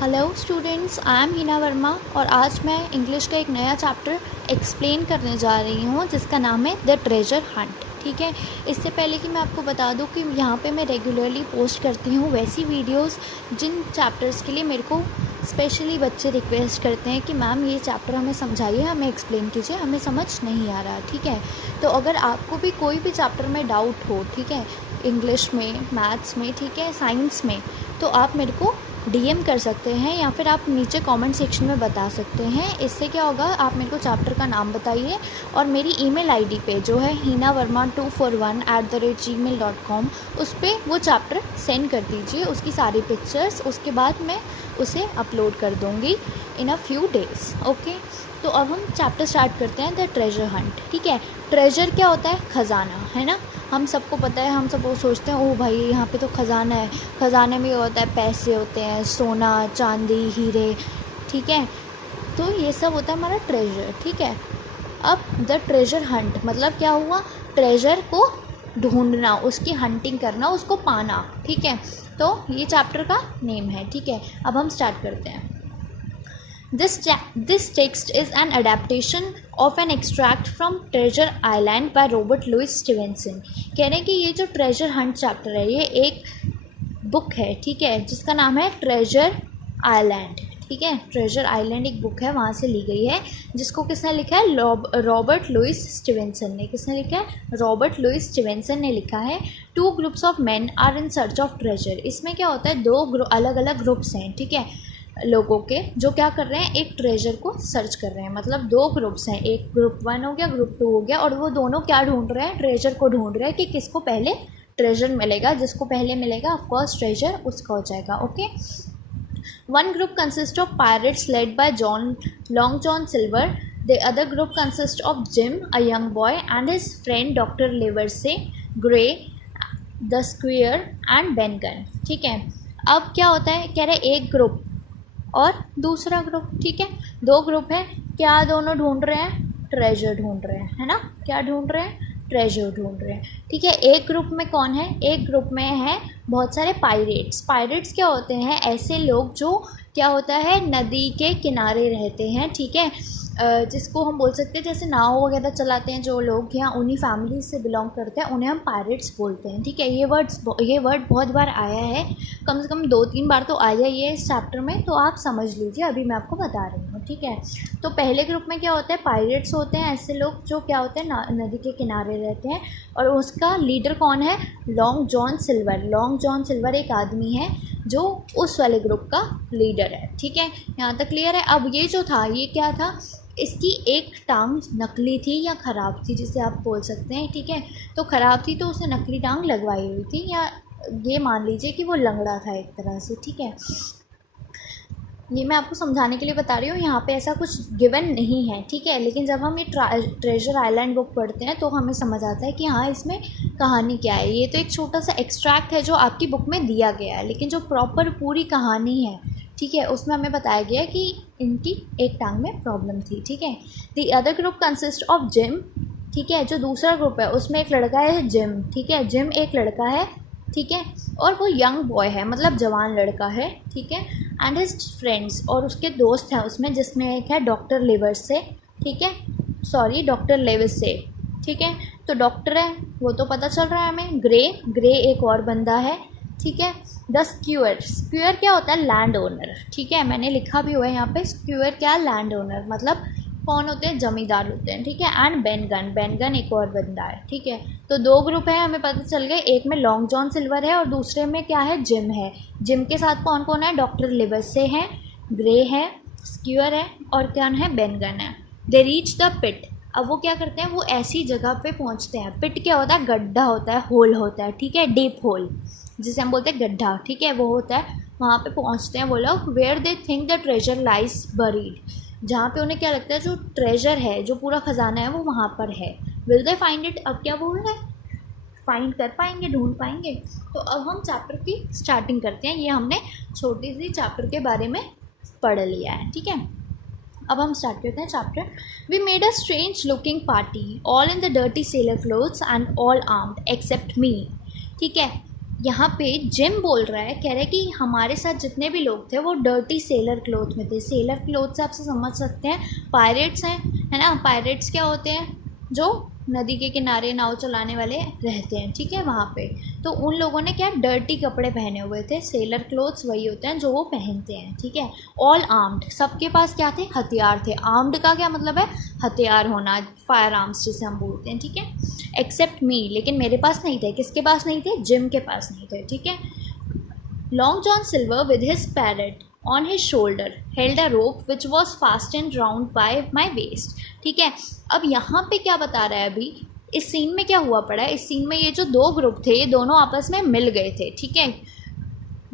Hello students, I am Hina Verma और आज मैं इंग्लिश का एक नया चैप्टर एक्सप्लेन करने जा रही हूँ जिसका नाम है द ट्रेजर हंट। ठीक है, इससे पहले कि मैं आपको बता दूँ कि यहाँ पे मैं रेगुलरली पोस्ट करती हूँ वैसी वीडियोस जिन चैप्टर्स के लिए मेरे को स्पेशली बच्चे रिक्वेस्ट करते हैं कि मैम ये चैप्टर हमें समझाइए, हमें एक्सप्लेन कीजिए, हमें समझ नहीं आ रहा। ठीक है, तो अगर आपको भी कोई भी चैप्टर में डाउट हो, ठीक है, इंग्लिश में, मैथ्स में, ठीक है, साइंस में, तो आप मेरे को डीएम कर सकते हैं या फिर आप नीचे कमेंट सेक्शन में बता सकते हैं। इससे क्या होगा, आप मेरे को चैप्टर का नाम बताइए और मेरी ईमेल आईडी पे जो है hinavarma241@gmail.com उस पर वो चैप्टर सेंड कर दीजिए, उसकी सारी पिक्चर्स। उसके बाद मैं उसे अपलोड कर दूँगी इन अ फ्यू डेज़। ओके, तो अब हम चैप्टर स्टार्ट करते हैं, द ट्रेजर हंट। ठीक है, ट्रेजर क्या होता है? ख़जाना, है ना। हम सबको पता है, हम सब वो सोचते हैं, ओह भाई यहाँ पे तो ख़जाना है। ख़जाने में होता है, पैसे होते हैं, सोना चांदी हीरे। ठीक है, तो ये सब होता है हमारा ट्रेजर। ठीक है, अब द ट्रेजर हंट मतलब क्या हुआ? ट्रेजर को ढूंढना, उसकी हंटिंग करना, उसको पाना। ठीक है, तो ये चैप्टर का नेम है। ठीक है, अब हम स्टार्ट करते हैं। This text is an adaptation of an extract from Treasure Island by Robert Louis Stevenson। कह रहे हैं कि ये जो ट्रेजर हंट चैप्टर है ये एक बुक है, ठीक है, जिसका नाम है ट्रेजर आइलैंड। ठीक है, ट्रेजर आइलैंड एक बुक है, वहाँ से ली गई है, जिसको किसने लिखा है? रॉबर्ट लुइस स्टीवेंसन ने। किसने लिखा है? रॉबर्ट लुइस स्टीवेंसन ने लिखा है। 2 groups of men are in search of treasure। इसमें क्या होता है, 2 अलग अलग ग्रुप्स हैं, ठीक है, लोगों के, जो क्या कर रहे हैं, एक ट्रेजर को सर्च कर रहे हैं। मतलब 2 ग्रुप्स हैं, एक ग्रुप 1 हो गया, ग्रुप 2 हो गया, और वो दोनों क्या ढूंढ रहे हैं? ट्रेजर को ढूंढ रहे हैं कि किसको पहले ट्रेजर मिलेगा। जिसको पहले मिलेगा ऑफ कोर्स ट्रेजर उसका हो जाएगा। Okay, one group consists of pirates led by Long John Silver. The other group consists of Jim, a young boy, and his friend Dr. Livesey, Gray, the Squire, and Ben Gunn। ठीक है, अब क्या होता है, कह रहे एक group और दूसरा ग्रुप। ठीक है, 2 ग्रुप है, क्या दोनों ढूंढ रहे हैं? ट्रेजर ढूंढ रहे हैं, है ना। क्या ढूंढ रहे हैं? ट्रेजर ढूंढ रहे हैं। ठीक है, एक ग्रुप में कौन है? एक ग्रुप में है बहुत सारे पायरेट्स। पायरेट्स क्या होते हैं? ऐसे लोग जो क्या होता है, नदी के किनारे रहते हैं। ठीक है, जिसको हम बोल सकते हैं, जैसे नाव वगैरह चलाते हैं जो लोग, या उन्हीं फैमिली से बिलोंग करते हैं, उन्हें हम पायरेट्स बोलते हैं। ठीक है, ये वर्ड बहुत बार आया है, कम से कम 2-3 बार तो आया ही है इस चैप्टर में, तो आप समझ लीजिए, अभी मैं आपको बता रही हूँ। ठीक है, तो पहले ग्रुप में क्या होता है? पायरेट्स होते हैं, ऐसे लोग जो क्या होते हैं, नदी के किनारे रहते हैं, और उसका लीडर कौन है? Long John silver. Long John silver एक आदमी है जो उस वाले ग्रुप का लीडर है। ठीक है, यहाँ तक क्लियर है। अब ये जो था, ये क्या था? इसकी एक टांग नकली थी या ख़राब थी, जिसे आप बोल सकते हैं। ठीक है, तो ख़राब थी तो उसने नकली टांग लगवाई हुई थी, या ये मान लीजिए कि वो लंगड़ा था एक तरह से। ठीक है, ये मैं आपको समझाने के लिए बता रही हूँ, यहाँ पे ऐसा कुछ गिवन नहीं है। ठीक है, लेकिन जब हम ये ट्रेजर आइलैंड बुक पढ़ते हैं तो हमें समझ आता है कि हाँ, इसमें कहानी क्या है। ये तो एक छोटा सा एक्सट्रैक्ट है जो आपकी बुक में दिया गया है, लेकिन जो प्रॉपर पूरी कहानी है, ठीक है, उसमें हमें बताया गया है कि इनकी एक टांग में प्रॉब्लम थी। ठीक है, the other group consist of gym. ठीक है, जो दूसरा ग्रुप है उसमें एक लड़का है जिम। ठीक है, जिम एक लड़का है, ठीक है, और वो यंग बॉय है, मतलब जवान लड़का है। ठीक है, एंड हिज फ्रेंड्स, और उसके दोस्त हैं उसमें, जिसमें एक है डॉक्टर लेवर्से। ठीक है, सॉरी, डॉक्टर लेविसे। ठीक है, तो डॉक्टर है वो तो पता चल रहा है हमें। ग्रे एक और बंदा है। ठीक है, द स्क्यूअर। स्क्यूअर क्या होता है? Land owner. ठीक है, मैंने लिखा भी हुआ है यहाँ पे, स्क्यूअर क्या? लैंड ओनर, मतलब कौन होते हैं? जमींदार होते हैं। ठीक है, एंड बेन गन एक और बंदा है। ठीक है, तो 2 ग्रुप है, हमें पता चल गया। एक में लॉन्ग जॉन सिल्वर है और दूसरे में क्या है? जिम है। जिम के साथ कौन कौन है? डॉक्टर लिवसे है, ग्रे है, स्क्यूअर है, और कौन है? बेन गन है। They reach the pit. अब वो क्या करते हैं? वो ऐसी जगह पे पहुंचते हैं। पिट क्या होता है? गड्ढा होता है, होल होता है। ठीक है, डीप होल जिसे हम बोलते हैं गड्ढा। ठीक है, वो होता है, वहाँ पे पहुँचते हैं वो लोग। Where they think the treasure lies buried. जहाँ पे उन्हें क्या लगता है जो ट्रेजर है, जो पूरा ख़जाना है, वो वहाँ पर है। Will they find it. अब क्या बोल रहे हैं? फाइंड कर पाएंगे, ढूंढ पाएंगे। तो अब हम चैप्टर की स्टार्टिंग करते हैं। ये हमने छोटी सी चैप्टर के बारे में पढ़ लिया है। ठीक है, अब हम स्टार्ट करते हैं chapter. We made a strange looking party, all in the dirty sailor clothes and all armed except me. ठीक है, यहाँ पे जिम बोल रहा है, कह रहा है कि हमारे साथ जितने भी लोग थे वो डर्टी सेलर क्लोथ में थे। सेलर क्लोथ से आपसे समझ सकते हैं पायरेट्स हैं, है ना। पायरेट्स क्या होते हैं? जो नदी के किनारे नाव चलाने वाले रहते हैं, ठीक है, वहाँ पे। तो उन लोगों ने क्या डर्टी कपड़े पहने हुए थे। सेलर क्लोथ्स वही होते हैं जो वो पहनते हैं, ठीक है। ऑल आर्म्ड, सबके पास क्या थे? हथियार थे। आर्म्ड का क्या मतलब है? हथियार होना, फायर आर्म्स जिसे हम बोलते हैं, ठीक है। एक्सेप्ट मी, लेकिन मेरे पास नहीं थे। किसके पास नहीं थे? जिम के पास नहीं थे, ठीक है। Long John silver with his parrot on his shoulder held a rope which was fastened round bye my waste, ठीक है। अब यहाँ पे क्या बता रहा है अभी इस सीन में क्या हुआ पड़ा है? इस सीन में ये जो दो ग्रुप थे ये दोनों आपस में मिल गए थे, ठीक है।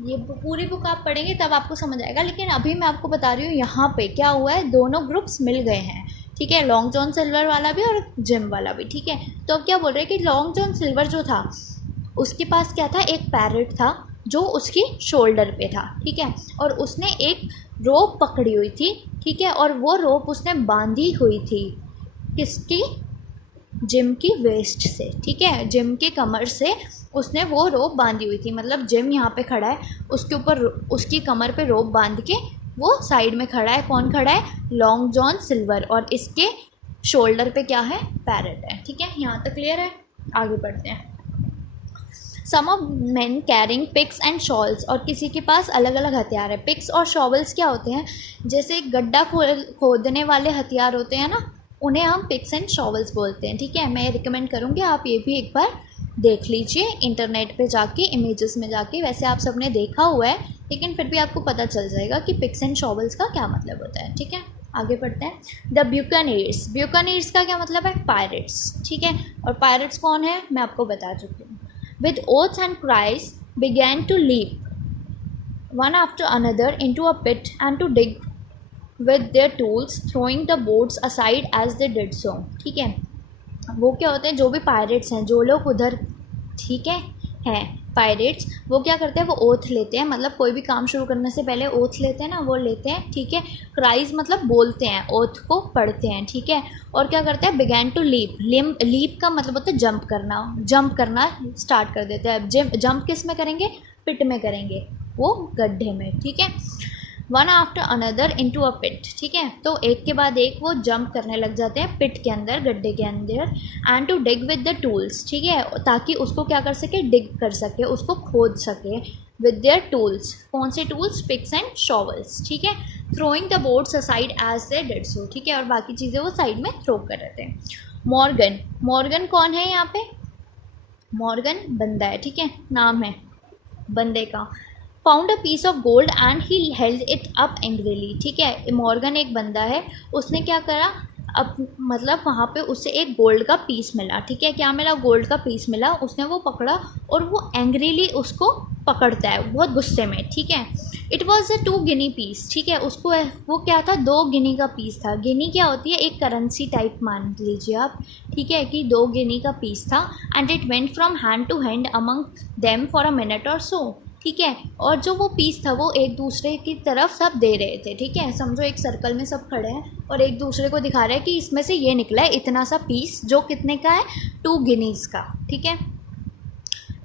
ये पूरी बुक आप पढ़ेंगे तब आपको समझ आएगा, लेकिन अभी मैं आपको बता रही हूँ यहाँ पे क्या हुआ है। दोनों ग्रुप्स मिल गए हैं, ठीक है। लॉन्ग जॉन सिल्वर वाला भी और जिम वाला भी, ठीक है। तो अब क्या बोल रहे हैं कि लॉन्ग जॉन सिल्वर जो था उसके पास क्या था? एक पैरेट था जो उसकी शोल्डर पे था, ठीक है। और उसने एक रोप पकड़ी हुई थी, ठीक है। और वो रोप उसने बांधी हुई थी किसकी? जिम की वेस्ट से, ठीक है। जिम के कमर से उसने वो रोप बांधी हुई थी। मतलब जिम यहाँ पे खड़ा है, उसके ऊपर उसकी कमर पे रोप बांध के वो साइड में खड़ा है। कौन खड़ा है? Long John silver. और इसके शोल्डर पे क्या है? पैरेट है, ठीक है। यहाँ तक क्लियर है? आगे बढ़ते हैं। Some of man carrying picks and shovels, और किसी के पास अलग अलग हथियार है। पिक्स और शॉवल्स क्या होते हैं? जैसे गड्ढा खोदने वाले हथियार होते हैं ना, उन्हें हम पिक्स एंड शॉवल्स बोलते हैं, ठीक है। मैं रिकमेंड करूँगी आप ये भी एक बार देख लीजिए इंटरनेट पे जाके, इमेजेस में जाके। वैसे आप सबने देखा हुआ है, लेकिन फिर भी आपको पता चल जाएगा कि पिक्स एंड शॉवल्स का क्या मतलब होता है, ठीक है। आगे बढ़ते हैं। द ब्यूकानीर्स, ब्यूकानीर्स का क्या मतलब है? पायरेट्स, ठीक है। और पायरेट्स कौन है मैं आपको बता चुकी हूँ। With oaths and cries began to leap one after another into a pit and to dig with their tools, throwing the boards aside as they did so, ठीक है। वो क्या होते हैं? जो भी पायरेट्स हैं, जो लोग उधर, ठीक है, हैं पायरेट्स, वो क्या करते हैं? वो ओथ लेते हैं, मतलब कोई भी काम शुरू करने से पहले ओथ लेते हैं ना, वो लेते हैं, ठीक है। क्राइज मतलब बोलते हैं, ओथ को पढ़ते हैं, ठीक है। और क्या करते हैं? बिगैन टू लीप, लीप का मतलब होता है जंप करना। जंप करना स्टार्ट कर देते हैं। जंप किस में करेंगे? पिट में करेंगे, वो गड्ढे में, ठीक है। One after another into a pit, ठीक है। तो एक के बाद एक वो जंप करने लग जाते हैं पिट के अंदर, गड्ढे के अंदर। And to dig with the tools, ठीक है, ताकि उसको क्या कर सके? डिग कर सके, उसको खोद सके विद देयर टूल्स। कौन से टूल्स? पिक्स एंड शॉवल्स, ठीक है। Throwing the boards aside as they did so, ठीक है। और बाकी चीज़ें वो साइड में थ्रो कर रहे थे। मॉर्गन, मॉर्गन कौन है यहाँ पे? मॉर्गन बंदा है, ठीक है, नाम है बंदे का। Found a piece of gold and he held it up angrily, ठीक है। मॉर्गन एक बंदा है, उसने क्या करा? अब मतलब वहाँ पे उसे एक गोल्ड का पीस मिला, ठीक है। क्या मिला? गोल्ड का पीस मिला। उसने वो पकड़ा और वो एंग्रीली उसको पकड़ता है, बहुत गुस्से में, ठीक है। It was a 2 guinea piece, ठीक है। उसको वो क्या था? 2 गिनी का पीस था। गिनी क्या होती है? एक करेंसी टाइप मान लीजिए आप, ठीक है, कि 2 गिनी का पीस था। And it went from hand to hand among them for a minute or so, ठीक है। और जो वो पीस था वो एक दूसरे की तरफ सब दे रहे थे, ठीक है। समझो एक सर्कल में सब खड़े हैं और एक दूसरे को दिखा रहे हैं कि इसमें से ये निकला है इतना सा पीस, जो कितने का है? 2 गिनीज़ का, ठीक है।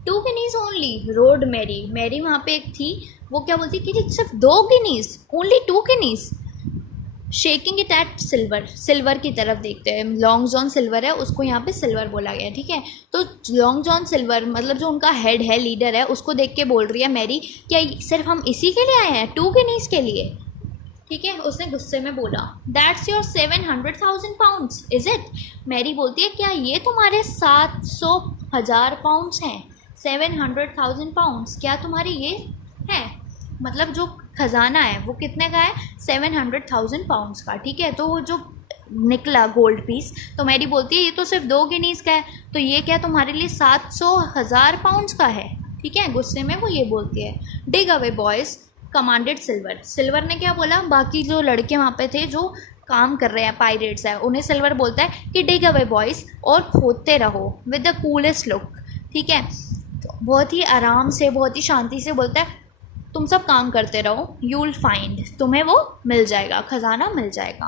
2 guineas only roared Mary, Mary वहाँ पे एक थी, वो क्या बोलती कि सिर्फ 2 guineas, only 2 Guinness. Shaking it at silver, silver की तरफ देखते हैं। लॉन्ग जॉन सिल्वर है, उसको यहाँ पे सिल्वर बोला गया है, ठीक है। तो लॉन्ग जॉन सिल्वर मतलब जो उनका हेड है, लीडर है, उसको देख के बोल रही है मैरी, क्या सिर्फ हम इसी के लिए आए हैं? 2 गिनीज़ के लिए, ठीक है। उसने गुस्से में बोला, that's your 700,000 pounds is it. Mary बोलती है, क्या ये तुम्हारे 700,000 पाउंड्स हैं? 700,000 पाउंड्स क्या तुम्हारी ये है? मतलब जो खजाना है वो कितने का है? 700,000 पाउंड्स का, ठीक है। तो वो जो निकला गोल्ड पीस, तो मैरी बोलती है ये तो सिर्फ 2 गिनीज़ का है, तो ये क्या तुम्हारे लिए 700,000 पाउंड्स का है, ठीक है। गुस्से में वो ये बोलती है। Dig away boys commanded Silver, Silver ने क्या बोला? बाकी जो लड़के वहाँ पे थे जो काम कर रहे हैं, पायरेट्स है, उन्हें सिल्वर बोलता है कि डिग अवे बॉयज़, और खोदते रहो विद द कूलेस्ट लुक, ठीक है। तो बहुत ही आराम से, बहुत ही शांति से बोलता है, तुम सब काम करते रहो, यू विल फाइंड, तुम्हें वो मिल जाएगा, खजाना मिल जाएगा।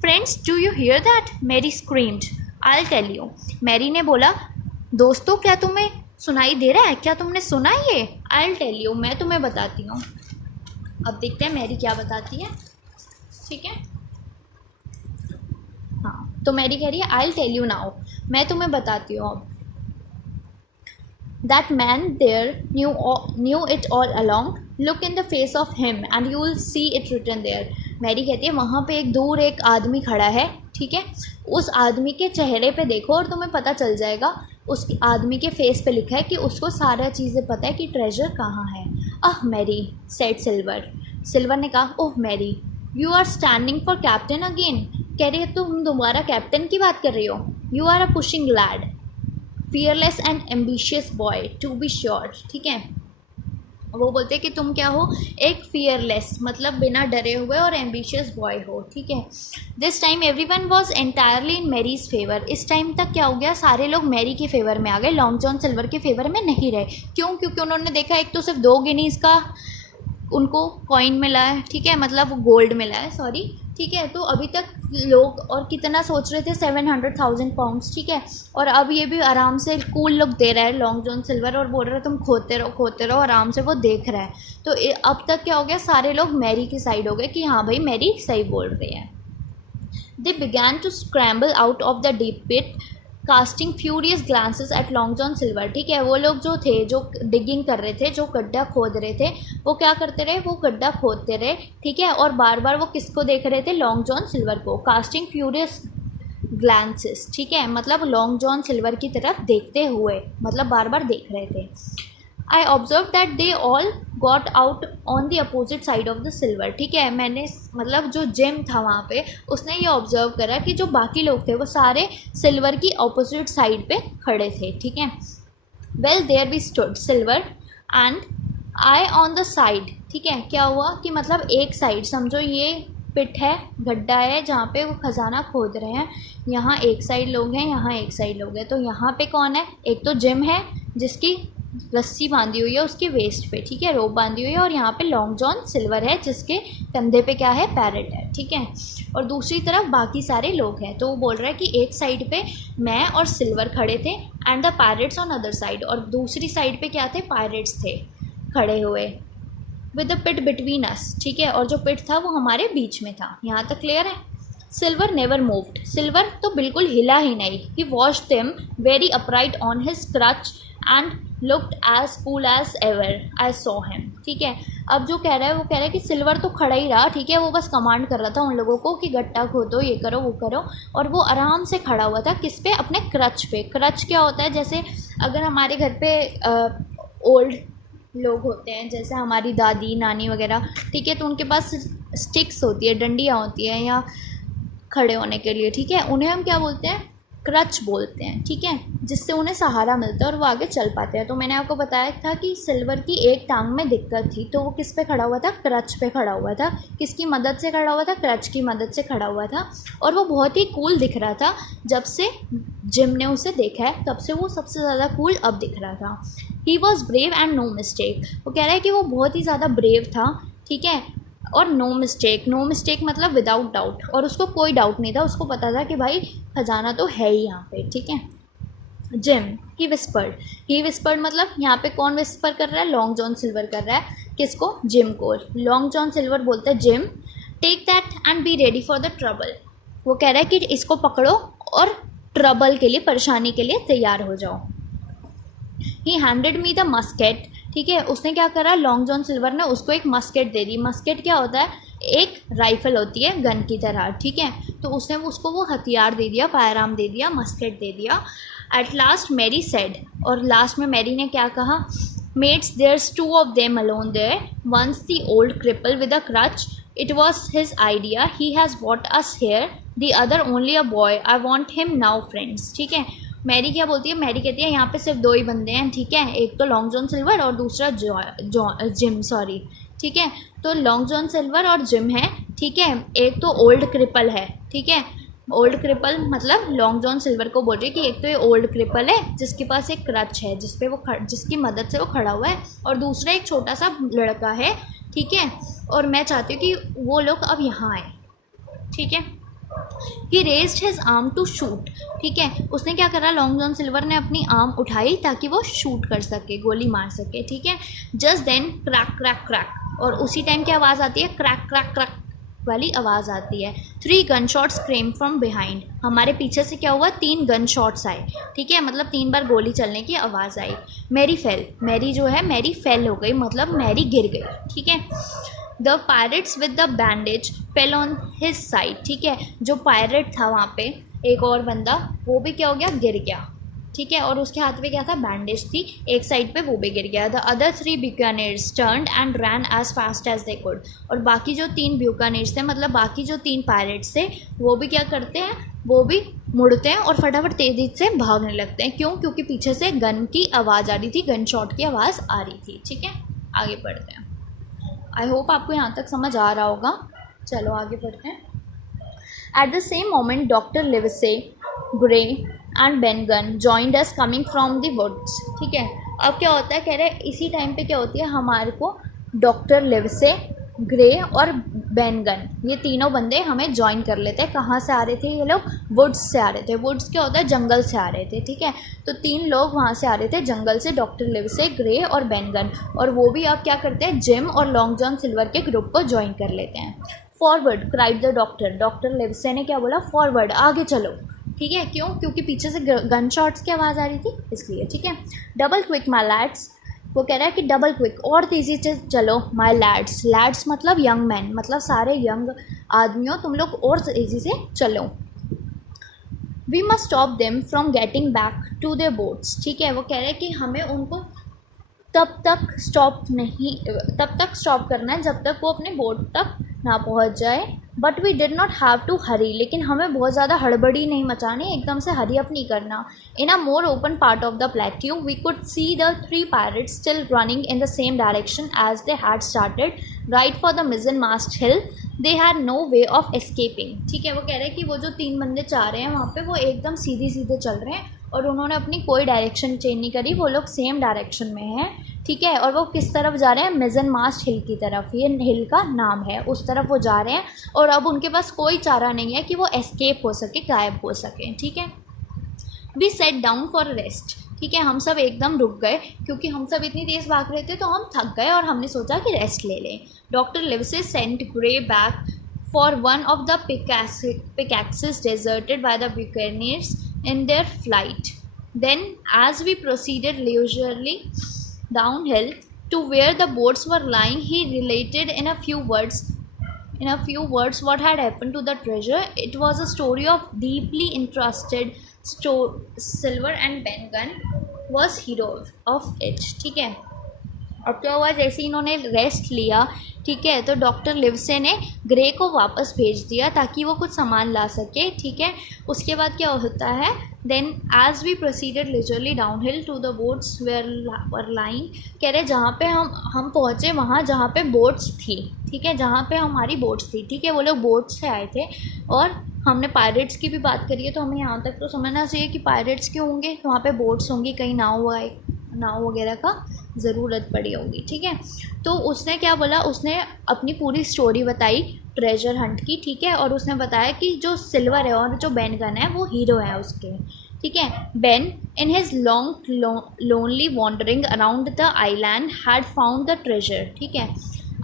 Friends do you hear that? Mary screamed, I will tell you. Mary ने बोला, दोस्तों क्या तुम्हें सुनाई दे रहा है क्या? तुमने सुना ये? आई विल टेल यू, मैं तुम्हें बताती हूँ। अब देखते हैं मैरी क्या बताती है, ठीक है। हाँ, तो मैरी कह रही है I will tell you now, मैं तुम्हें बताती हूँ अब। That man there knew it all along. Look in the face of him and you will see it written there. Mary कहती है वहाँ पे एक दूर एक आदमी खड़ा है, ठीक है, उस आदमी के चेहरे पे देखो और तुम्हें पता चल जाएगा, उस आदमी के फेस पे लिखा है कि उसको सारा चीज़ें पता है कि ट्रेजर कहाँ है। Ah Mary, said Silver, Silver ने कहा oh Mary, you are standing for captain again. कह रही है तुम दोबारा कैप्टन की बात कर रही हो। You are a pushing lad, fearless and ambitious boy to be sure, ठीक है। वो बोलते हैं कि तुम क्या हो, एक फियरलेस मतलब बिना डरे हुए और एम्बिशियस बॉय हो, ठीक है। This time everyone was entirely in Mary's favour. इस टाइम तक क्या हो गया, सारे लोग मैरी के फेवर में आ गए, लॉन्ग जॉन सिल्वर के फेवर में नहीं रहे। क्यों? क्योंकि उन्होंने देखा एक तो सिर्फ 2 गिनीज़ का उनको कॉइन मिला है, ठीक है, मतलब गोल्ड मिला है, सॉरी, ठीक है। तो अभी तक लोग और कितना सोच रहे थे, 700,000 पाउंड्स, ठीक है। और अब ये भी आराम से कूल लुक दे रहा है लॉन्ग जॉन सिल्वर और बोल रहा है तुम खोते रहो, आराम से वो देख रहा है। तो अब तक क्या हो गया, सारे लोग मैरी की साइड हो गए कि हाँ भाई मैरी सही बोल रही है। They began to scramble out of the deep pit casting furious glances at Long John Silver, ठीक है। वो लोग जो थे, जो डिगिंग कर रहे थे, जो गड्ढा खोद रहे थे, वो क्या करते रहे, वो गड्ढा खोदते रहे, ठीक है। और बार बार वो किसको देख रहे थे, लॉन्ग जॉन सिल्वर को। कास्टिंग फ्यूरियस ग्लांसेस, ठीक है, मतलब लॉन्ग जॉन सिल्वर की तरफ देखते हुए, मतलब बार बार देख रहे थे। I observe that they all got out on the opposite side of the silver, ठीक है। मैंने मतलब जो जिम था वहाँ पे, उसने ये ऑब्जर्व करा कि जो बाकी लोग थे वो सारे सिल्वर की अपोजिट साइड पे खड़े थे, ठीक है। Well there we stood Silver and I on the side, ठीक है। क्या हुआ कि मतलब एक साइड समझो, ये पिट है, गड्ढा है जहाँ पे वो खजाना खोद रहे हैं, यहाँ एक साइड लोग हैं, यहाँ एक साइड लोग हैं। तो यहाँ पे कौन है, एक तो जिम है जिसकी रस्सी बांधी हुई है उसके वेस्ट पे, ठीक है, रोप बांधी हुई है। और यहाँ पे लॉन्ग जॉन सिल्वर है जिसके कंधे पे क्या है, पैरेट है, ठीक है। और दूसरी तरफ बाकी सारे लोग हैं। तो वो बोल रहा है कि एक साइड पे मैं और सिल्वर खड़े थे and the pirates on other side, और दूसरी साइड पे क्या थे, पायरेट्स थे खड़े हुए, with the pit between us, ठीक है। और जो पिट था वो हमारे बीच में था। यहाँ तक क्लियर है। सिल्वर नेवर मूव्ड, सिल्वर तो बिल्कुल हिला ही नहीं। He watched them very upright on his crutch and looked as cool as ever I saw him, ठीक है। अब जो कह रहा है वो कह रहा है कि सिल्वर तो खड़ा ही रहा, ठीक है, वो बस कमांड कर रहा था उन लोगों को कि गट्टा खोदो, ये करो, वो करो। और वो आराम से खड़ा हुआ था किस पे, अपने क्रच पे। क्रच क्या होता है, जैसे अगर हमारे घर पे ओल्ड लोग होते हैं, जैसे हमारी दादी नानी वगैरह, ठीक है, तो उनके पास स्टिक्स होती है, डंडियाँ होती हैं या खड़े होने के लिए, ठीक है, उन्हें हम क्या बोलते हैं, क्रच बोलते हैं, ठीक है, जिससे उन्हें सहारा मिलता है और वो आगे चल पाते हैं। तो मैंने आपको बताया था कि सिल्वर की एक टांग में दिक्कत थी, तो वो किस पे खड़ा हुआ था, क्रच पे खड़ा हुआ था। किसकी मदद से खड़ा हुआ था, क्रच की मदद से खड़ा हुआ था। और वो बहुत ही कूल दिख रहा था। जब से जिम ने उसे देखा है तब से वो सबसे ज़्यादा कूल अब दिख रहा था। He was brave and no mistake, वो कह रहा है कि वो बहुत ही ज़्यादा ब्रेव था, ठीक है, और नो मिस्टेक, नो मिस्टेक मतलब विदाउट डाउट, और उसको कोई डाउट नहीं था, उसको पता था कि भाई खजाना तो है ही यहाँ पे, ठीक है। जिम, ही विस्पर्ड मतलब यहाँ पे कौन विस्पर कर रहा है, लॉन्ग जॉन सिल्वर कर रहा है, किसको, जिम को। लॉन्ग जॉन सिल्वर बोलता है Jim, take that and be ready for the trouble, वो कह रहा है कि इसको पकड़ो और ट्रबल के लिए, परेशानी के लिए तैयार हो जाओ। ही हैंडेड मी द मस्केट, ठीक है, उसने क्या करा, लॉन्ग जॉन सिल्वर ने उसको एक मस्केट दे दी। मस्केट क्या होता है, एक राइफल होती है गन की तरह, ठीक है। तो उसने उसको वो हथियार दे दिया, फायर आर्म दे दिया, मस्केट दे दिया। एट लास्ट मैरी सेड, और लास्ट में मैरी ने क्या कहा, mats theirs 2 of them alone there, once the old cripple with a crutch, it was his idea, he has brought us here, the other only a boy, I want him now friends, ठीक है। Mary क्या बोलती है, Mary कहती है यहाँ पे सिर्फ 2 ही बंदे हैं, ठीक है, एक तो लॉन्ग जॉन सिल्वर और दूसरा जिम, सॉरी, ठीक है। तो लॉन्ग जॉन सिल्वर और जिम है, ठीक है, एक तो ओल्ड क्रिपल है, ठीक है। ओल्ड क्रिपल मतलब लॉन्ग जॉन सिल्वर को बोल रही है कि एक तो ये ओल्ड क्रिपल है जिसके पास एक क्रच है, जिस पे वो जिसकी मदद से वो खड़ा हुआ है, और दूसरा एक छोटा सा लड़का है, ठीक है। और मैं चाहती हूँ कि वो लोग अब यहाँ आए, ठीक है। He raised his arm to shoot, ठीक है, उसने क्या करा, लॉन्ग जॉन सिल्वर ने अपनी आर्म उठाई ताकि वो शूट कर सके, गोली मार सके, ठीक है। Just then crack crack crack, और उसी टाइम क्या आवाज़ आती है, क्रैक क्रैक क्रैक वाली आवाज़ आती है। 3 gun shots came from behind, हमारे पीछे से क्या हुआ, 3 गन शॉट्स आए, ठीक है, मतलब 3 बार गोली चलने की आवाज़ आई। मैरी फेल, मैरी जो है मैरी फेल हो गई, मतलब मैरी गिर गई, ठीक है। The pirates with the bandage fell on his side, ठीक है, जो पायरेट था वहाँ पे एक और बंदा, वो भी क्या हो गया, गिर गया, ठीक है, और उसके हाथ में क्या था, बैंडेज थी, एक साइड पे वो भी गिर गया। The other 3 buccaneers turned and ran as fast as they could, और बाकी जो 3 ब्यूकानियर्स थे, मतलब बाकी जो 3 पायरेट्स थे, वो भी क्या करते हैं, वो भी मुड़ते हैं और फटाफट तेज़ी से भागने लगते हैं। क्यों, क्योंकि पीछे से गन की आवाज़ आ रही थी, गन शॉट की आवाज़ आ रही थी, ठीक है। आगे बढ़ते हैं, आई होप आपको यहाँ तक समझ आ रहा होगा। चलो आगे बढ़ते हैं। At the same moment doctor Livesey, Gray and Ben Gunn joined us coming from the woods, ठीक है। अब क्या होता है, कह रहे इसी टाइम पे क्या होती है, हमारे को डॉक्टर लिवसे, ग्रे और बेन गन, ये तीनों बंदे हमें ज्वाइन कर लेते हैं। कहाँ से आ रहे थे ये लोग, वुड्स से आ रहे थे। वुड्स क्या होता है, जंगल से आ रहे थे, ठीक है। तो 3 लोग वहाँ से आ रहे थे जंगल से, डॉक्टर लिवसे, ग्रे और बेन गन, और वो भी अब क्या करते हैं, जिम और लॉन्ग जॉन सिल्वर के ग्रुप को ज्वाइन कर लेते हैं। Forward cried the doctor, doctor Livesey ने क्या बोला, फॉरवर्ड, आगे चलो, ठीक है। क्यों, क्योंकि पीछे से गन शॉट्स की आवाज़ आ रही थी, इसलिए, ठीक है। डबल क्विक माय लैड्स, वो कह रहा है कि डबल क्विक, और तेज़ी से चलो, माय लैड्स, लैड्स मतलब यंग मैन, मतलब सारे यंग आदमियों, तुम लोग और तेज़ी से चलो। We must stop them from getting back to their boats, ठीक है, वो कह रहे हैं कि हमें उनको तब तक स्टॉप करना है जब तक वो अपने बोट तक ना पहुंच जाए। But we did not have to hurry, लेकिन हमें बहुत ज़्यादा हड़बड़ी नहीं मचानी, एकदम से हरी अप नहीं करना। In a more open part of the plateau we could see the 3 pirates still running in the same direction as they had started, right for the mizzen mast hill. They had no way of escaping, ठीक है, वो कह रहे हैं कि वो जो 3 बंदे चाह रहे हैं वहाँ पे, वो एकदम सीधे सीधे चल रहे हैं और उन्होंने अपनी कोई डायरेक्शन चेंज नहीं करी, वो लोग सेम डायरेक्शन में हैं, ठीक है। और वो किस तरफ जा रहे हैं, मिजन मास्ट हिल की तरफ, ये हिल का नाम है, उस तरफ वो जा रहे हैं। और अब उनके पास कोई चारा नहीं है कि वो एस्केप हो सके, गायब हो सके, ठीक है। We sat down for rest, ठीक है, हम सब एकदम रुक गए क्योंकि हम सब इतनी तेज़ भाग रहे थे, तो हम थक गए और हमने सोचा कि रेस्ट ले लें। Doctor Livesey sent Gray back for one of the pickaxes deserted by the buccaneers in their flight. Then, as we proceeded leisurely downhill to where the boats were lying, he related in a few words what had happened to the treasure. It was a story of deeply interested Silver, and Ben Gunn was hero of it, ठीक है। अब क्या हुआ, जैसे इन्होंने rest लिया, ठीक है, तो डॉक्टर लिवसे ने ग्रे को वापस भेज दिया ताकि वो कुछ सामान ला सके, ठीक है। उसके बाद क्या होता है, then as we proceeded leisurely down hill to the boats where lying, कह रहे जहाँ पे हम पहुँचे वहाँ जहाँ पे बोट्स थी, ठीक है, जहाँ पे हमारी बोट्स थी, ठीक है, वो लोग बोट से आए थे। और हमने पायरेट्स की भी बात करी है, तो हमें यहाँ तक तो समझना चाहिए कि पायरेट्स क्यों होंगे, तो वहाँ पे बोट्स होंगी, कहीं नाव वगैरह का ज़रूरत पड़ी होगी, ठीक है। तो उसने क्या बोला, उसने अपनी पूरी स्टोरी बताई ट्रेजर हंट की, ठीक है, और उसने बताया कि जो सिल्वर है और जो बेन गन है वो हीरो है उसके, ठीक है। Ben in his long lonely wandering around the island had found the treasure, ठीक है।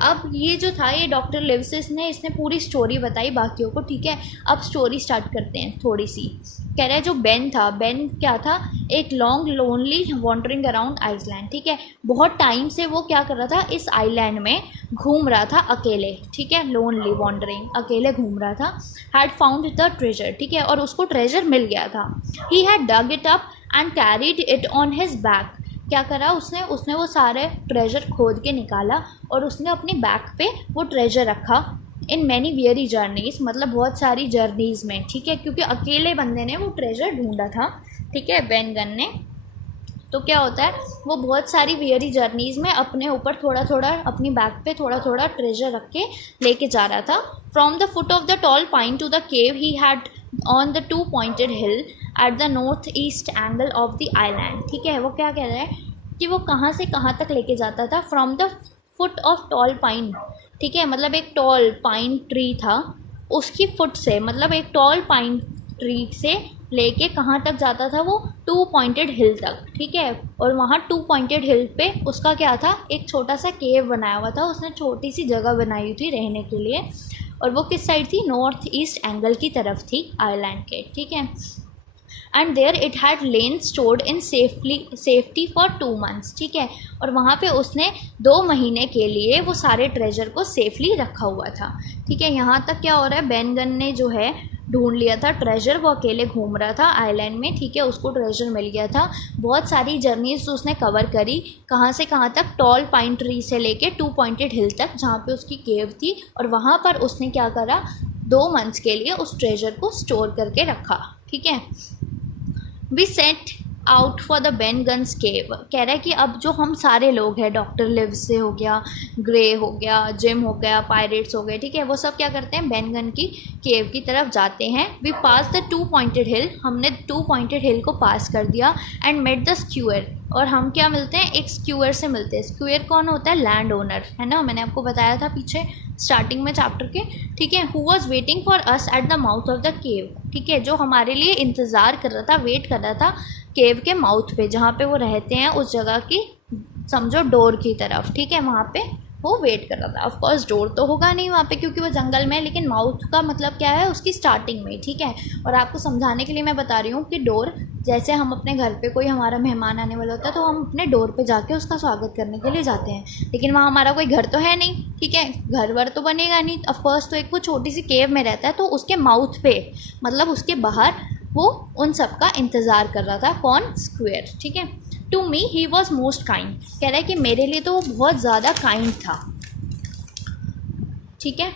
अब ये जो था, ये डॉक्टर लिवसिस ने इसने पूरी स्टोरी बताई बाकियों को, ठीक है। अब स्टोरी स्टार्ट करते हैं थोड़ी सी। कह रहा है जो बेन था, बेन क्या था, एक long lonely wandering around island, ठीक है, बहुत टाइम से वो क्या कर रहा था, इस आइलैंड में घूम रहा था अकेले, ठीक है, लोनली वॉन्डरिंग, अकेले घूम रहा था। हैड फाउंड द ट्रेजर, ठीक है, और उसको ट्रेजर मिल गया था। He had dug it up and carried it on his back, क्या करा उसने वो सारे ट्रेजर खोद के निकाला और उसने अपनी बैक पे वो ट्रेजर रखा। इन मैनी वियरी जर्नीज, मतलब बहुत सारी जर्नीज़ में, ठीक है, क्योंकि अकेले बंदे ने वो ट्रेजर ढूंढा था, ठीक है, बेन गन ने। तो क्या होता है, वो बहुत सारी वियरी जर्नीज़ में अपने ऊपर थोड़ा थोड़ा, अपनी बैक पे थोड़ा थोड़ा ट्रेजर रख के लेके जा रहा था। From the foot of the tall pine to the cave he had on the 2 pointed hill at the north east angle of the island, ठीक है। वो क्या कह रहा है कि वो कहाँ से कहाँ तक लेके जाता था, from the foot of tall pine, ठीक है, मतलब एक टॉल पाइन ट्री था, उसकी फुट से, मतलब एक टॉल पाइन ट्री से लेके कहाँ तक जाता था वो, 2 पॉइंटेड हिल तक, ठीक है। और वहाँ 2 पॉइंटेड हिल पे उसका क्या था, एक छोटा सा केव बनाया हुआ था, उसने छोटी सी जगह बनाई हुई थी रहने के लिए, और वो किस साइड थी, नॉर्थ ईस्ट एंगल की तरफ थी आइलैंड के, ठीक है। And there it had lain stored in safety for 2 months, ठीक है। और वहाँ पे उसने 2 महीने के लिए वो सारे ट्रेजर को सेफली रखा हुआ था, ठीक है। यहाँ तक क्या हो रहा है, बेन गन ने जो है ढूंढ लिया था ट्रेजर, वो अकेले घूम रहा था आइलैंड में, ठीक है, उसको ट्रेजर मिल गया था। बहुत सारी जर्नीज उसने कवर करी, कहाँ से कहाँ तक, टॉल पाइन ट्री से लेके 2 पॉइंटेड हिल तक जहाँ पे उसकी केव थी, और वहाँ पर उसने क्या करा, 2 months के लिए उस ट्रेजर को स्टोर करके रखा, ठीक है। We set out for the Ben Gunn's cave, कह रहा है कि अब जो हम सारे लोग हैं, डॉक्टर लिव्स से हो गया, ग्रे हो गया, जिम हो गया, पायरेट्स हो गए, ठीक है, वो सब क्या करते हैं, बेन गन की केव की तरफ जाते हैं। वी पास द 2 पॉइंटेड हिल, हमने 2 पॉइंटेड हिल को पास कर दिया। एंड मेट द स्क्यूअर, और हम क्या मिलते हैं, एक स्क्यूअर से मिलते हैं। स्क्यूअर कौन होता है, लैंड ओनर, है ना, मैंने आपको बताया था पीछे स्टार्टिंग में चैप्टर के, ठीक है। Who was waiting for us at the mouth of the cave, ठीक है, जो हमारे लिए इंतज़ार कर रहा था, वेट कर रहा था केव के माउथ पे, जहाँ पे वो रहते हैं, उस जगह की समझो डोर की तरफ, ठीक है, वहाँ पे वो वेट कर रहा था। ऑफ कोर्स डोर तो होगा नहीं वहाँ पे क्योंकि वो जंगल में है, लेकिन माउथ का मतलब क्या है, उसकी स्टार्टिंग में, ठीक है। और आपको समझाने के लिए मैं बता रही हूँ कि डोर, जैसे हम अपने घर पे कोई हमारा मेहमान आने वाला होता है तो हम अपने डोर पे जाके उसका स्वागत करने के लिए जाते हैं, लेकिन वहाँ हमारा कोई घर तो है नहीं, ठीक है, घर वर तो बनेगा नहीं, ऑफ कोर्स। तो एक वो छोटी सी केव में रहता है, तो उसके माउथ पे, मतलब उसके बाहर वो उन सब का इंतज़ार कर रहा था, कौन, स्क्वायर, ठीक है। To me he was most kind, कह रहा है कि मेरे लिए तो वो बहुत ज़्यादा काइंड था, ठीक है।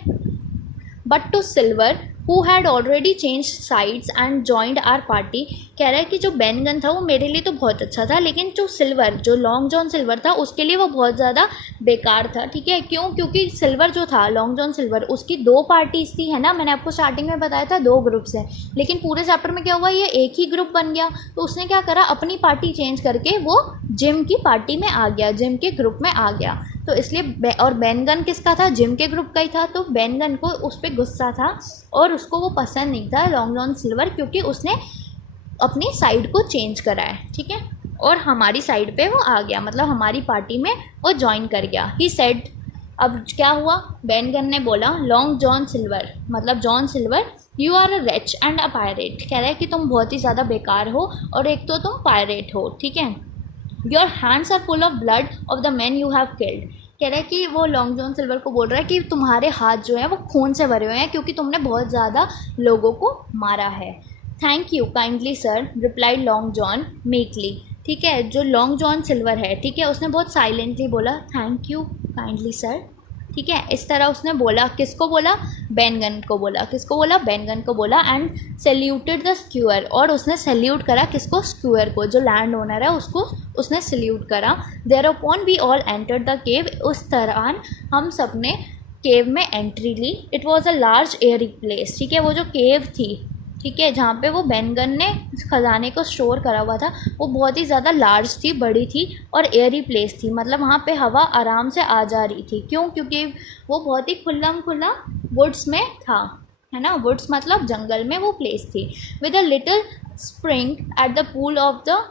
But to Silver who had already change sides and joined our party, कह रहा है कि जो बेन गन था वो मेरे लिए तो बहुत अच्छा था, लेकिन जो सिल्वर, जो लॉन्ग जॉन सिल्वर था, उसके लिए वो बहुत ज़्यादा बेकार था, ठीक है। क्यों, क्योंकि सिल्वर जो था, लॉन्ग जॉन सिल्वर, उसकी 2 पार्टीज थी, है ना, मैंने आपको स्टार्टिंग में बताया था 2 ग्रुप्स हैं, लेकिन पूरे चैप्टर में क्या हुआ, ये एक ही ग्रुप बन गया। तो उसने क्या करा, अपनी पार्टी चेंज करके वो जिम की पार्टी में आ गया, जिम के ग्रुप में आ गया। तो इसलिए और बेन गन किसका था, जिम के ग्रुप का ही था, तो बेन गन को उस पर गुस्सा था और उसको वो पसंद नहीं था लॉन्ग जॉन सिल्वर, क्योंकि उसने अपनी साइड को चेंज करा है, ठीक है, और हमारी साइड पे वो आ गया, मतलब हमारी पार्टी में वो ज्वाइन कर गया। ही सेड, अब क्या हुआ, बेन गन ने बोला, लॉन्ग जॉन सिल्वर, मतलब John Silver, you are a rich and a pirate, कह रहा है कि तुम बहुत ही ज़्यादा बेकार हो और एक तो तुम पायरेट हो, ठीक है। Your hands are full of blood of the man you have killed, कह रहा है कि वो लॉन्ग जॉन सिल्वर को बोल रहा है कि तुम्हारे हाथ जो हैं वो खून से भरे हुए हैं क्योंकि तुमने बहुत ज़्यादा लोगों को मारा है। Thank you kindly sir, replied Long John meekly, ठीक है। जो लॉन्ग जॉन सिल्वर है, ठीक है, उसने बहुत साइलेंटली बोला थैंक यू काइंडली सर, ठीक है, इस तरह उसने बोला। किसको बोला, बेन गन को बोला, किसको बोला, बेन गन को बोला। एंड सैल्यूटेड द स्क्यूअर, और उसने सैल्यूट करा किसको, स्क्यूअर को, जो लैंड ओनर है उसको उसने सैल्यूट करा। Thereupon we all entered the cave, उस दौरान हम सब ने केव में एंट्री ली। It was a large airy place, ठीक है, वो जो केव थी, ठीक है, जहाँ पे वो बेन गन ने खजाने को स्टोर करा हुआ था, वो बहुत ही ज़्यादा लार्ज थी, बड़ी थी और एयरी प्लेस थी, मतलब वहाँ पे हवा आराम से आ जा रही थी। क्यों, क्योंकि वो बहुत ही खुला वुड्स में था, है ना, वुड्स मतलब जंगल में वो प्लेस थी। With a little spring at the pool of the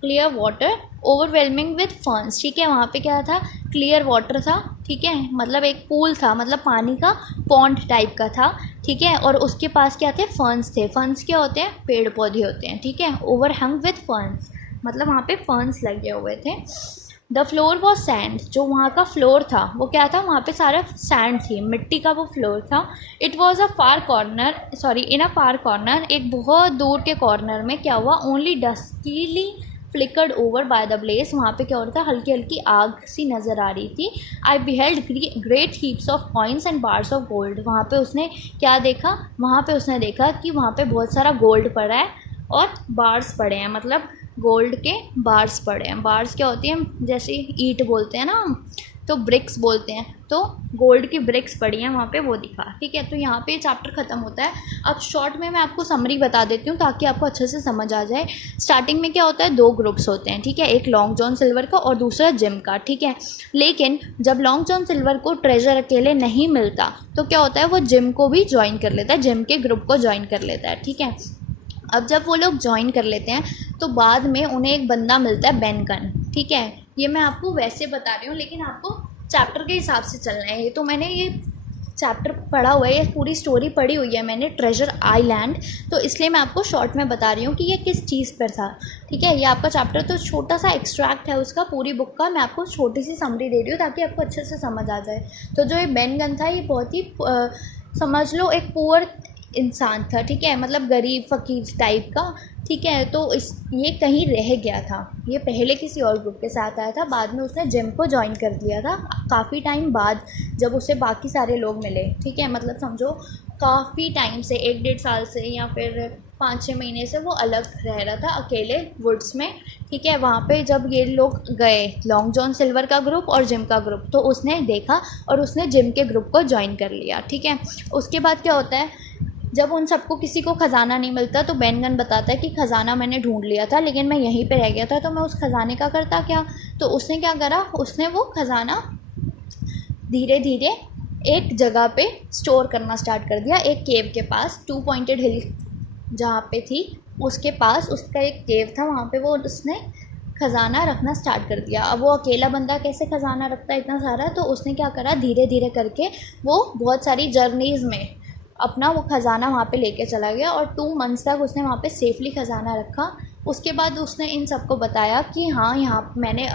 clear water overwhelming with ferns, ठीक है, वहाँ पे क्या था, क्लियर वाटर था, ठीक है, मतलब एक पूल था, मतलब पानी का पॉन्ड टाइप का था, ठीक है, और उसके पास क्या थे, फर्न्स थे। फर्न्स क्या होते हैं, पेड़ पौधे होते हैं, ठीक है। ओवरहंग विथ फर्न्स, मतलब वहाँ पे फर्न्स लगे हुए थे। द फ्लोर वॉज सैंड, जो वहाँ का फ्लोर था वो क्या था, वहाँ पे सारा सैंड थी, मिट्टी का वो फ्लोर था। It was a far corner, sorry in a far corner, एक बहुत दूर के कॉर्नर में क्या हुआ, only duskily flickered over by the blaze, वहाँ पे क्या हो रहा था, हल्की हल्की आग सी नज़र आ रही थी। I beheld great heaps of coins and bars of gold, वहाँ पे उसने क्या देखा, वहाँ पे उसने देखा कि वहाँ पे बहुत सारा गोल्ड पड़ा है और बार्स पड़े हैं, मतलब गोल्ड के बार्स पड़े हैं। बार्स क्या होती हैं, जैसे ईंट बोलते हैं ना, तो ब्रिक्स बोलते हैं, तो गोल्ड की ब्रिक्स पड़ी हैं वहाँ पे, वो दिखा। ठीक है, तो यहाँ पे चैप्टर ख़त्म होता है। अब शॉर्ट में मैं आपको समरी बता देती हूँ ताकि आपको अच्छे से समझ आ जाए। स्टार्टिंग में क्या होता है, 2 ग्रुप्स होते हैं। ठीक है, एक लॉन्ग जॉन सिल्वर का और दूसरा जिम का। ठीक है, लेकिन जब लॉन्ग जॉन सिल्वर को ट्रेजर अकेले नहीं मिलता तो क्या होता है, वो जिम को भी ज्वाइन कर लेता है, जिम के ग्रुप को ज्वाइन कर लेता है। ठीक है, अब जब वो लोग ज्वाइन कर लेते हैं तो बाद में उन्हें एक बंदा मिलता है, बेन गन। ठीक है, ये मैं आपको वैसे बता रही हूँ लेकिन आपको चैप्टर के हिसाब से चलना है। ये तो मैंने ये चैप्टर पढ़ा हुआ है, ये पूरी स्टोरी पढ़ी हुई है मैंने, ट्रेजर आइलैंड, तो इसलिए मैं आपको शॉर्ट में बता रही हूँ कि ये किस चीज़ पर था। ठीक है, ये आपका चैप्टर तो छोटा सा एक्सट्रैक्ट है उसका पूरी बुक का, मैं आपको छोटी सी समरी दे रही हूँ ताकि आपको अच्छे से समझ आ जाए। तो जो ये बेन गन था, ये बहुत ही समझ लो एक पुअर इंसान था। ठीक है, मतलब गरीब फ़कीर टाइप का। ठीक है, तो ये कहीं रह गया था, ये पहले किसी और ग्रुप के साथ आया था, बाद में उसने जिम को ज्वाइन कर लिया था काफ़ी टाइम बाद, जब उसे बाकी सारे लोग मिले। ठीक है, मतलब समझो काफ़ी टाइम से, 1-1.5 साल से या फिर 5-6 महीने से वो अलग रह रहा था अकेले वुड्स में। ठीक है, वहाँ पे जब ये लोग गए, लॉन्ग जॉन सिल्वर का ग्रुप और जिम का ग्रुप, तो उसने देखा और उसने जिम के ग्रुप को ज्वाइन कर लिया। ठीक है, उसके बाद क्या होता है, जब उन सबको किसी को ख़जाना नहीं मिलता तो बेन गन बताता है कि ख़जाना मैंने ढूंढ लिया था लेकिन मैं यहीं पे रह गया था, तो मैं उस ख़जाने का करता क्या। तो उसने क्या करा, उसने वो ख़जाना धीरे धीरे एक जगह पे स्टोर करना स्टार्ट कर दिया, एक केव के पास, 2 पॉइंटेड हिल जहाँ पे थी उसके पास उसका एक केव था, वहाँ पे वो उसने ख़जाना रखना स्टार्ट कर दिया। अब वो अकेला बंदा कैसे ख़जाना रखता है इतना सारा, तो उसने क्या करा, धीरे धीरे करके वो बहुत सारी जर्नीज़ में अपना वो ख़जाना वहाँ पे लेके चला गया और 2 मंथ्स तक उसने वहाँ पे सेफली ख़जाना रखा। उसके बाद उसने इन सबको बताया कि हाँ, यहाँ मैंने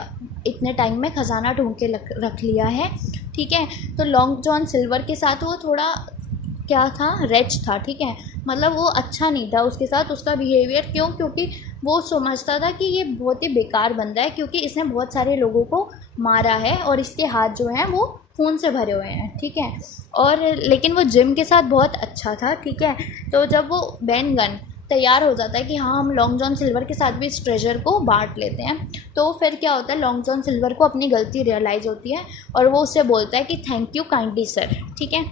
इतने टाइम में ख़जाना ढूंढ के रख लिया है। ठीक है, तो लॉन्ग जॉन सिल्वर के साथ वो थोड़ा क्या था, रेच था। ठीक है, मतलब वो अच्छा नहीं था उसके साथ, उसका बिहेवियर। क्यों, क्योंकि वो समझता था कि ये बहुत ही बेकार बंदा है क्योंकि इसने बहुत सारे लोगों को मारा है और इसके हाथ जो हैं वो खून से भरे हुए हैं। ठीक है, और लेकिन वो जिम के साथ बहुत अच्छा था। ठीक है, तो जब वो बेन गन तैयार हो जाता है कि हाँ, हम लॉन्ग जॉन सिल्वर के साथ भी इस ट्रेजर को बांट लेते हैं, तो फिर क्या होता है, लॉन्ग जॉन सिल्वर को अपनी गलती रियलाइज़ होती है और वो उससे बोलता है कि थैंक यू काइंडली सर। ठीक है,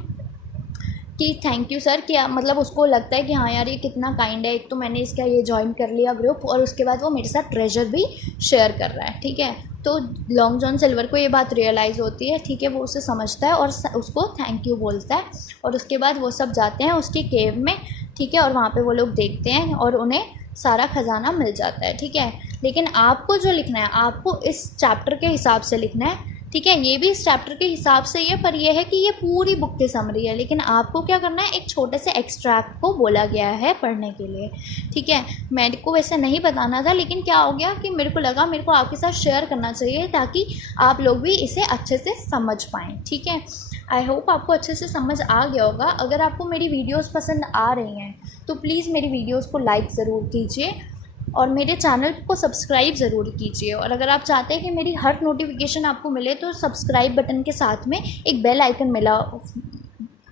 कि थैंक यू सर, कि मतलब उसको लगता है कि हाँ यार, ये कितना काइंड है, एक तो मैंने इसका ये ज्वाइन कर लिया ग्रुप और उसके बाद वो मेरे साथ ट्रेजर भी शेयर कर रहा है। ठीक है, तो लॉन्ग जॉन सिल्वर को ये बात रियलाइज़ होती है। ठीक है, वो उसे समझता है और उसको थैंक यू बोलता है और उसके बाद वो सब जाते हैं उसके केव में। ठीक है, और वहाँ पे वो लोग देखते हैं और उन्हें सारा ख़जाना मिल जाता है। ठीक है, लेकिन आपको जो लिखना है, आपको इस चैप्टर के हिसाब से लिखना है। ठीक है, ये भी इस चैप्टर के हिसाब से ही है, पर यह है कि ये पूरी बुक की समरी है, लेकिन आपको क्या करना है, एक छोटे से एक्सट्रैक्ट को बोला गया है पढ़ने के लिए। ठीक है, मेरे को वैसे नहीं बताना था लेकिन क्या हो गया कि मेरे को लगा मेरे को आपके साथ शेयर करना चाहिए ताकि आप लोग भी इसे अच्छे से समझ पाएँ। ठीक है, आई होप आपको अच्छे से समझ आ गया होगा। अगर आपको मेरी वीडियोज़ पसंद आ रही हैं तो प्लीज़ मेरी वीडियोज़ को लाइक ज़रूर कीजिए और मेरे चैनल को सब्सक्राइब ज़रूर कीजिए। और अगर आप चाहते हैं कि मेरी हर नोटिफिकेशन आपको मिले तो सब्सक्राइब बटन के साथ में एक बेल आइकन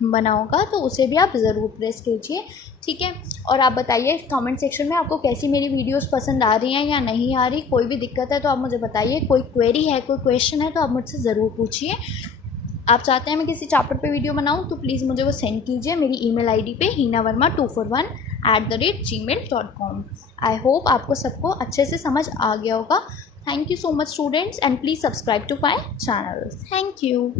बना होगा, तो उसे भी आप ज़रूर प्रेस कीजिए। ठीक है, और आप बताइए कमेंट सेक्शन में आपको कैसी मेरी वीडियोस पसंद आ रही हैं या नहीं आ रही। कोई भी दिक्कत है तो आप मुझे बताइए, कोई क्वेरी है, कोई क्वेश्चन है तो आप मुझसे ज़रूर पूछिए। आप चाहते हैं मैं किसी चैप्टर पे वीडियो बनाऊं तो प्लीज़ मुझे वो सेंड कीजिए मेरी ईमेल आईडी पे hinavarma241@gmail.com। आई होप आपको सबको अच्छे से समझ आ गया होगा। Thank you so much students and please subscribe to my channel. Thank you.